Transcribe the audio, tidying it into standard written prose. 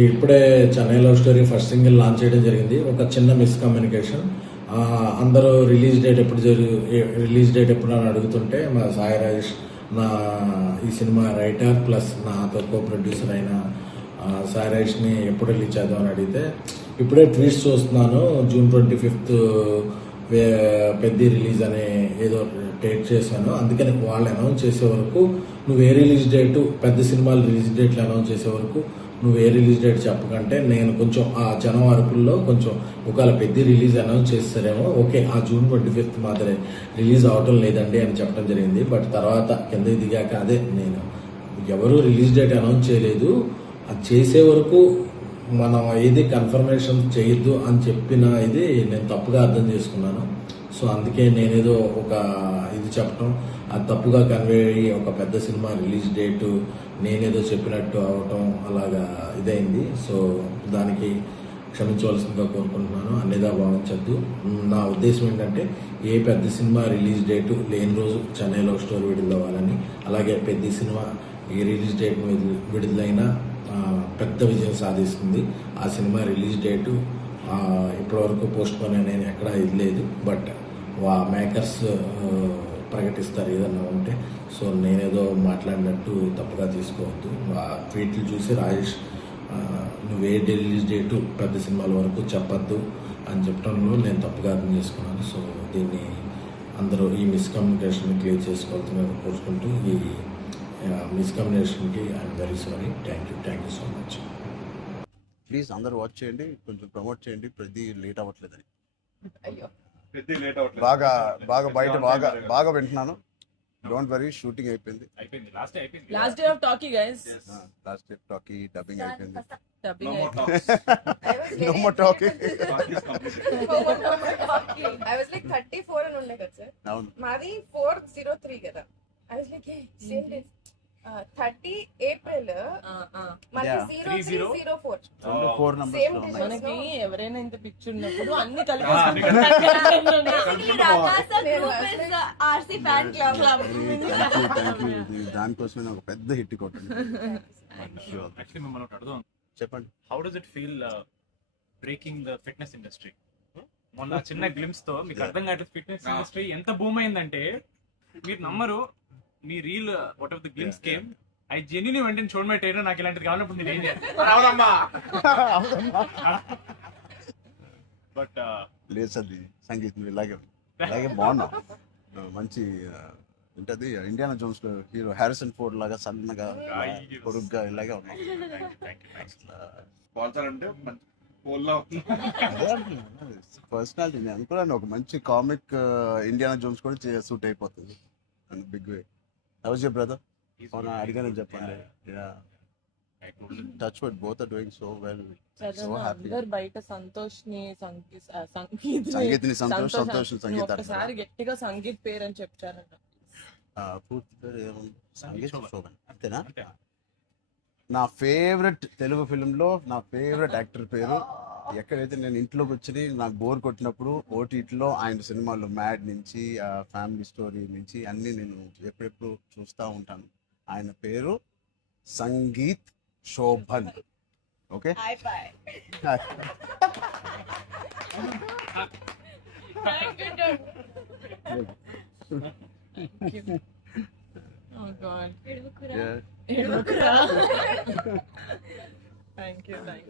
ఇప్పుడే Chennai love story first single launch చేయడం జరిగింది. ఒక చిన్న మిస్కమ్యూనికేషన్. అందరూ రిలీజ్ డేట్ ఎప్పుడు అని అడుగుతుంటే మా సాయి రాజేష్, నా ఈ సినిమా రైటర్ ప్లస్ నాతో కో ప్రొడ్యూసర్ అయిన సాయి రాజేష్ని ఎప్పుడు రిలీజ్ చేద్దామని అడిగితే, ఇప్పుడే ట్వీట్స్ చూస్తున్నాను, June 25th పెద్ద రిలీజ్ అనే ఏదో డేట్ చేశాను, అందుకని వాళ్ళు అనౌన్స్ చేసే వరకు నువ్వు ఏ రిలీజ్ డేటు, పెద్ద సినిమాలు రిలీజ్ డేట్లు అనౌన్స్ చేసే వరకు నువ్వు ఏ రిలీజ్ డేట్ చెప్పకంటే, నేను కొంచెం ఆ జనం అరుపుల్లో కొంచెం ఒకవేళ పెద్ద రిలీజ్ అనౌన్స్ చేస్తారేమో, ఓకే ఆ June 25th మాత్రమే రిలీజ్ అవటం లేదండి అని చెప్పడం జరిగింది. బట్ తర్వాత కిందకి దిగాక అదే నేను ఎవరు రిలీజ్ డేట్ అనౌన్స్ చేయలేదు, అది చేసే వరకు మనం ఏది కన్ఫర్మేషన్ చేయొద్దు అని చెప్పిన ఇది నేను తప్పుగా అర్థం చేసుకున్నాను. సో అందుకే నేనేదో ఒక ఇది చెప్పడం, అది తప్పుగా కన్వే అయ్యి ఒక పెద్ద సినిమా రిలీజ్ డేటు నేనేదో చెప్పినట్టు అవటం అలాగా ఇదైంది. సో దానికి క్షమించవలసిందిగా కోరుకుంటున్నాను. అన్నిదా భావించద్దు. నా ఉద్దేశం ఏంటంటే, ఏ పెద్ద సినిమా రిలీజ్ డేటు లేని రోజు చెన్నై లవ్ స్టోరీ విడుదలవ్వాలని, అలాగే పెద్ద సినిమా ఏ రిలీజ్ డేట్ విడుదలైనా పెద్ద విజయం సాధిస్తుంది. ఆ సినిమా రిలీజ్ డేటు ఇప్పటివరకు పోస్ట్ పోన్ నేను ఎక్కడా ఇది లేదు. బట్ మేకర్స్ ప్రకటిస్తారు ఏదన్నా ఉంటే. సో నేనేదో మాట్లాడినట్టు తప్పుగా తీసుకోవద్దు. ఆ ట్వీట్లు చూసి రాజేష్ నువ్వే రిలీజ్ డేటు పెద్ద సినిమాల వరకు చెప్పద్దు అని చెప్పడంలో నేను తప్పుగా అర్థం చేసుకున్నాను. సో దీన్ని అందరూ ఈ మిస్కమ్యూనికేషన్ క్లియర్ చేసుకోవాలని కోరుకుంటూ, ఈ మిస్కమ్యూనికేషన్కి I'm very sorry. Thank you so much. Please అందరూ వాచ్ చేయండి, కొంచెం ప్రమోట్ చేయండి. ప్రతి లేట్ అవ్వట్లేదని బాగా బయట బాగా వింటున్నాను. డోంట్ వరీ, షూటింగ్ అయిపోయింది. Last day of talkie guys. Last day talkie dubbing అయిపోయింది. No more talking. I was like 34 అని ఉండే కదా సార్. అవును, మాది 403 కదా. I was like same days. 30 April మనకి 0304 4 numbers Same లో days. ఉన్నాయి. మనకి ఎవరైనా ఇంత పిక్చర్ ఉన్నప్పుడు అన్ని RC fan club. Thank you. దానికోసమే నాకు పెద్ద హిట్ కొట్టింది. Actually, మిమ్మల్ని ఒకటి అడుగుదాం. చెప్పండి. How does it feel breaking the fitness industry? మొన్న చిన్న గ్లిమ్స్ తో మీకు అర్థం కావట్లేదు ఫిట్నెస్ ఇండస్ట్రీ ఎంత బూమ్ అయిందంటే, మీరు నమ్మరు. మీ reel what of the glimpse came, I genuinely వెంటనే చూడమై ట్రైనర్ నాకు ఇలాంటిది కావాలన్నప్పుడు నేను ఏం చేయాలి? బట్ లేదు సార్, సంగీతం ఇలాగే బాగున్నావు. మంచి ఏంటది, ఇండియానా జోన్స్ లో హీరో హ్యారిసన్ ఫోర్డ్ లాగా సన్నగా పొరుగ్గా ఇలాగే ఉన్నావు. పర్సనాలిటీ నేను అనుకున్నాను, ఒక మంచి కామిక్ ఇండియానా జోన్స్ కూడా సూట్ అయిపోతుంది big way. How's your brother? అడిగాను చెప్పండి. Touch wood, both are doing so well. So happy. బయట సంతోష్ని సంగీత్ ఒకసారి గట్టిగా సంగీత్ పేరు అని చెప్పారంట. పూర్తి పేరు ఏముంది? సంగీత్ శోభన్, అంతేనా? నా ఫేవరెట్ తెలుగు ఫిలింలో నా ఫేవరెట్ యాక్టర్ పేరు. ఎక్కడైతే నేను ఇంట్లోకి వచ్చి నాకు బోర్ కొట్టినప్పుడు ఓటీటీలో ఆయన సినిమాలు మ్యాడ్ నుంచి ఫ్యామిలీ స్టోరీ నుంచి అన్నీ నేను ఎప్పుడెప్పుడు చూస్తూ ఉంటాను. ఆయన పేరు Sangeeth Shobhan. Okay, thank you.